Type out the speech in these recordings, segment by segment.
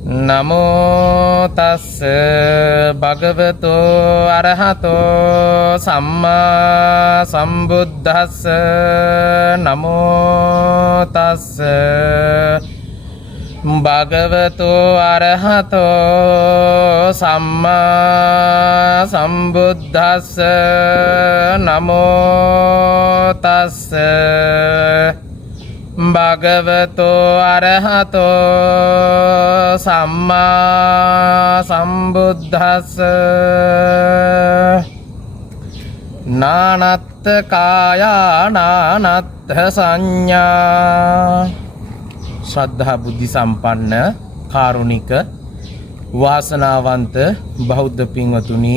නමෝ තස්ස භගවතෝ අරහතෝ සම්මා සම්බුද්දස්ස නමෝ තස්ස භගවතෝ අරහතෝ සම්මා සම්බුද්දස්ස නමෝ තස්ස භගවතෝ අරහතෝ සම්මා සම්බුද්දස්ස නානත්ථ කායා නානත්ථ සංඥා. ශ්‍රද්ධා බුද්ධි සම්පන්න කාරුණික වාසනාවන්ත බෞද්ධ පින්වතුනි,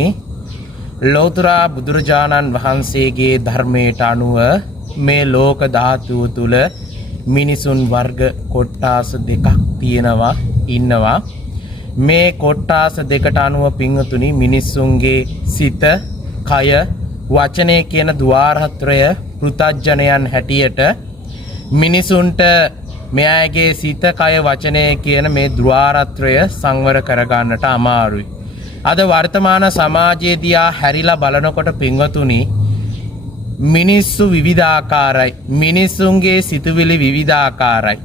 ලෞතර බුදුරජාණන් වහන්සේගේ ධර්මයට අනුව මේ ලෝක ධාතුව තුල මිනිසුන් වර්ග කොට්ටාස දෙකක් තියෙනවා ඉන්නවා. මේ කොට්ටාස දෙකට අනුව පින්වතුනි මිනිසුන්ගේ සිත, කය, වචනය කියන ద్వාරත්‍රය පෘථග්ජනයන් හැටියට මිනිසුන්ට මෙයාගේ සිත, කය, වචනය කියන මේ ద్వාරත්‍රය සංවර කරගන්නට අමාරුයි. අද වර්තමාන සමාජයේ දිහා හැරිලා බලනකොට පින්වතුනි මිනිස්සු විවිධාකාරයි. මිනිසුන්ගේ සිතුවිලි විවිධාකාරයි.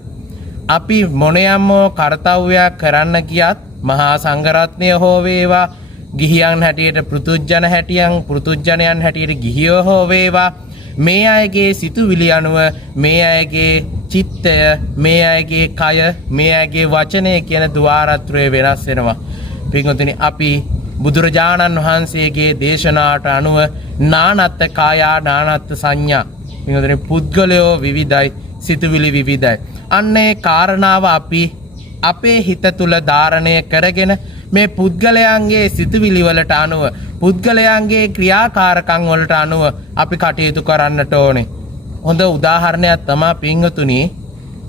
අපි මොනියම්මෝ කර්තව්‍යයක් කරන්න ගියත් මහා සංඝරත්නය හෝ වේවා, ගිහියන් හැටියට පෘතුජනයන් හැටියට ගිහියෝ හෝ වේවා, මේ අයගේ සිතුවිලි අනුව මේ අයගේ චිත්තය, මේ අයගේ කය, මේ අයගේ වචනය කියන ద్వාරත්‍රය වෙනස් වෙනවා. පින්වතුනි, අපි බුදුරජාණන් වහන්සේගේ දේශනාවට අනුව නානත්ථ කායා නානත්ථ සංඥා. පින්වතුනි, පුද්ගලයෝ විවිධයි, සිතුවිලි විවිධයි. අන්නේ කාරණාව අපි අපේ හිත තුල ධාරණය කරගෙන මේ පුද්ගලයන්ගේ සිතුවිලි වලට අනුව, පුද්ගලයන්ගේ ක්‍රියාකාරකම් වලට අනුව අපි කටයුතු කරන්නට ඕනේ. හොඳ උදාහරණයක් තමයි පින්වතුනි,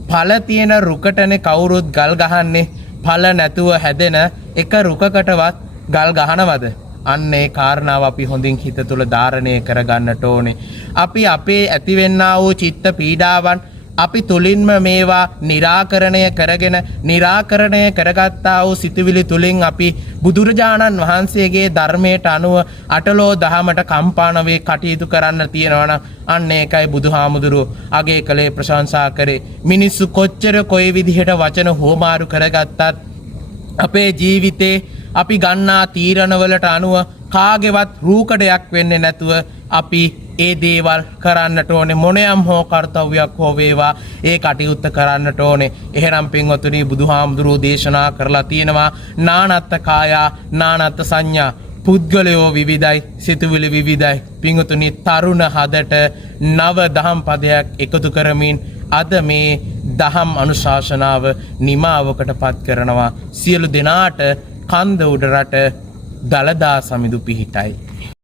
ඵල තියෙන රුකටනේ කවුරුත් ගල් ගහන්නේ. ඵල නැතුව හැදෙන එක රුකකටවත් ගල් ගහනවද? අන්නේ කාරණාව අපි හොඳින් හිත තුළ ධාරණය කරගන්නට ඕනේ. අපි අපේ ඇතිවෙන්නා වූ චිත්ත පීඩාවන් අපි තුලින්ම මේවා निराකරණය කරගෙන, निराකරණය කරගත්තා වූ සිතුවිලි තුලින් අපි බුදුරජාණන් වහන්සේගේ ධර්මයට අනුව අටලෝ දහමට කම්පාන වේ කටයුතු කරන්න තියෙනවා නම් අන්න ඒකයි බුදුහාමුදුරුවෝ අගේ කලේ ප්‍රශංසා කරේ. මිනිස්සු කොච්චර කොයි විදිහට වචන හෝමාරු කරගත්තත් අපේ ජීවිතේ අපි ගන්නා තීරණවලට අනුව කාගේවත් රූකඩයක් වෙන්නේ නැතුව අපි ඒ දේවල් කරන්නට ඕනේ. මොනියම් හෝ කර්තව්‍යයක් හෝ වේවා ඒ කටයුත්ත කරන්නට ඕනේ. එහෙනම් පින්වතුනි, බුදුහාමුදුරුවෝ දේශනා කරලා තියෙනවා නානත්ථ කායා නානත්ථ සංඥා. පුද්ගලයෝ විවිධයි, සිතුවිලි විවිධයි. පින්වතුනි, තරුණ හදට නව දහම් පදයක් එකතු කරමින් අද මේ දහම් අනුශාසනාව නිමාවකටපත් කරනවා. සියලු දෙනාට කන්ද උඩරට දලදා සමිඳු පිහිටයි.